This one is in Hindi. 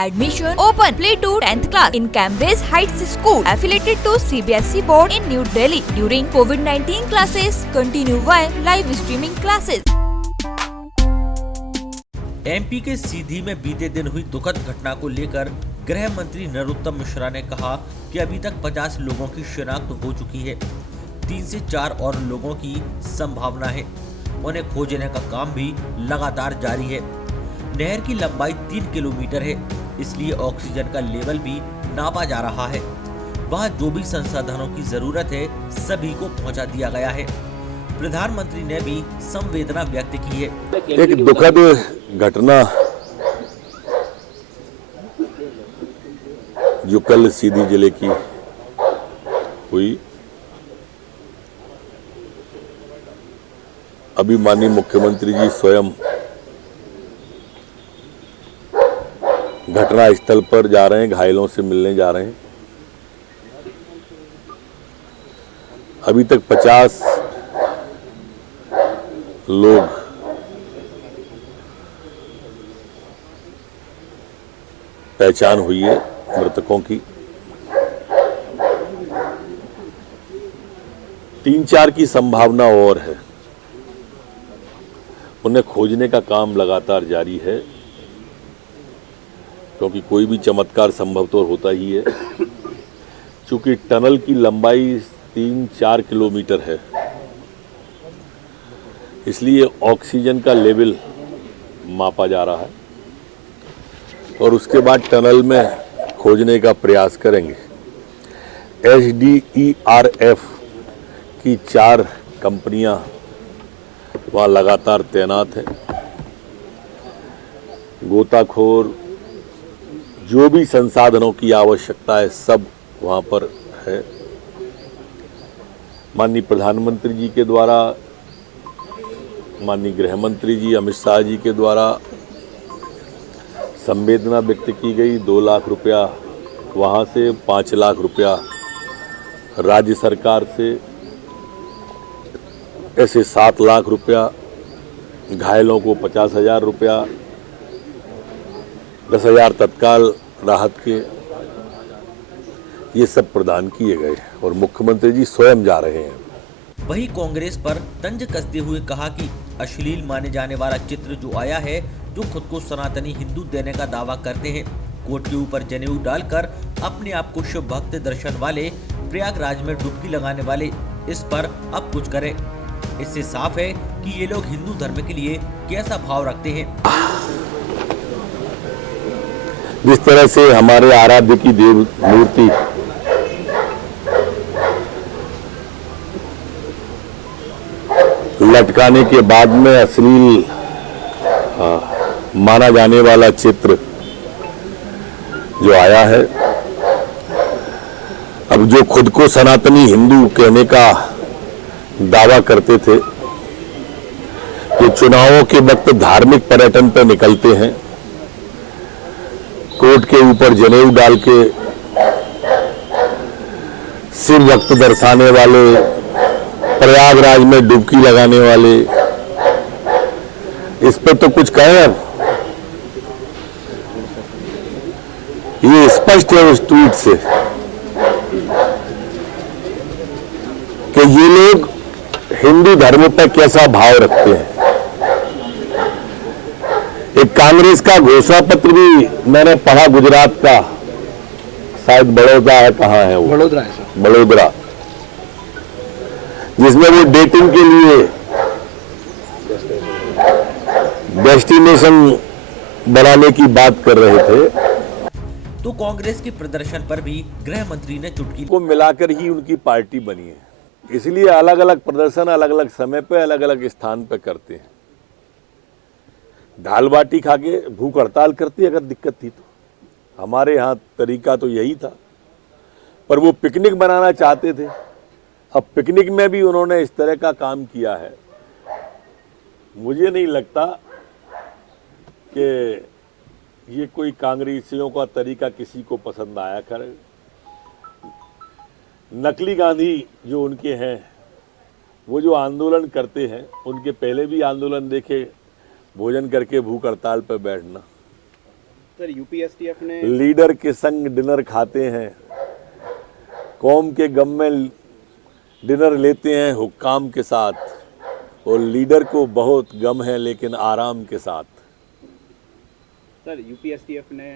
Admission open. Play to 10th class in Cambridge Heights School, affiliated to CBSE board in New Delhi. During COVID-19 classes, continue via live streaming classes. MP के सीधी में बीते दिन हुई दुखद घटना को लेकर गृह मंत्री नरोत्तम मिश्रा ने कहा कि अभी तक 50 लोगों की शिनाख्त हो चुकी है। 3 से 4 और लोगों की संभावना है। उन्हें खोजने का काम भी लगातार जारी है। नहर की लंबाई 3 किलोमीटर है, इसलिए ऑक्सीजन का लेवल भी नापा जा रहा है। वहाँ जो भी संसाधनों की जरूरत है सभी को पहुँचा दिया गया है। प्रधानमंत्री ने भी संवेदना व्यक्त की है। एक दुखद घटना जो कल सीधी जिले की हुई, अभी माननीय मुख्यमंत्री जी स्वयं घटना स्थल पर जा रहे हैं, घायलों से मिलने जा रहे हैं। अभी तक 50 लोग पहचान हुई है मृतकों की। 3-4 की संभावना और है। उन्हें खोजने का काम लगातार जारी है, क्योंकि कोई भी चमत्कार संभव तो होता ही है। चूंकि टनल की लंबाई 3-4 किलोमीटर है, इसलिए ऑक्सीजन का लेवल मापा जा रहा है और उसके बाद टनल में खोजने का प्रयास करेंगे। SDERF की 4 कंपनियां वहाँ लगातार तैनात हैं। गोताखोर जो भी संसाधनों की आवश्यकता है सब वहाँ पर है। माननीय प्रधानमंत्री जी के द्वारा, माननीय गृह मंत्री जी अमित शाह जी के द्वारा संवेदना व्यक्त की गई। 2 लाख रुपया वहाँ से, 5 लाख रुपया राज्य सरकार से, ऐसे 7 लाख रुपया, घायलों को 50,000 रुपया, 10,000 तत्काल राहत के, ये सब प्रदान किए गए और मुख्यमंत्री जी स्वयं जा रहे हैं। वहीं कांग्रेस पर तंज कसते हुए कहा कि अश्लील माने जाने वाला चित्र जो आया है, जो खुद को सनातनी हिंदू देने का दावा करते हैं, कोट के ऊपर जनेऊ डालकर अपने आप को शिव भक्त दर्शन वाले, प्रयागराज में डुबकी लगाने वाले, इस पर अब कुछ करें। इससे साफ है कि ये लोग हिंदू धर्म के लिए कैसा भाव रखते हैं। जिस तरह से हमारे आराध्य की देव मूर्ति लटकाने के बाद में अश्लील माना जाने वाला चित्र जो आया है, अब जो खुद को सनातनी हिंदू कहने का दावा करते थे, जो चुनावों के वक्त धार्मिक पर्यटन पर निकलते हैं, कोट के ऊपर जनेऊ डाल के शिव भक्त दर्शाने वाले, प्रयागराज में डुबकी लगाने वाले, इस पर तो कुछ कहें। अब ये स्पष्ट है उस ट्वीट से कि ये लोग हिंदू धर्म पर कैसा भाव रखते हैं। एक कांग्रेस का घोषणा पत्र भी मैंने पढ़ा, गुजरात का, शायद बड़ौदा है, कहाँ है वो, बड़ोदरा है सर, बड़ोदरा, जिसमें वो डेटिंग के लिए डेस्टिनेशन बनाने की बात कर रहे थे। तो कांग्रेस के प्रदर्शन पर भी गृह मंत्री ने चुटकी को मिलाकर ही उनकी पार्टी बनी है, इसलिए अलग अलग प्रदर्शन अलग अलग समय पे अलग अलग स्थान पे करते हैं। दाल बाटी खा के भूख हड़ताल करती अगर दिक्कत थी तो। हमारे यहाँ तरीका तो यही था, पर वो पिकनिक बनाना चाहते थे। अब पिकनिक में भी उन्होंने इस तरह का काम किया है। मुझे नहीं लगता कि ये कोई कांग्रेसियों का तरीका किसी को पसंद आया करे। नकली गांधी जो उनके हैं, वो जो आंदोलन करते हैं, उनके पहले भी आंदोलन देखे, भोजन करके भूख हड़ताल पर बैठना। सर यूपीएसटीएफ ने लीडर के संग डिनर खाते हैं, कौम के गम में डिनर लेते हैं हुक्काम के साथ, और लीडर को बहुत गम है लेकिन आराम के साथ। सर यूपीएसटीएफ ने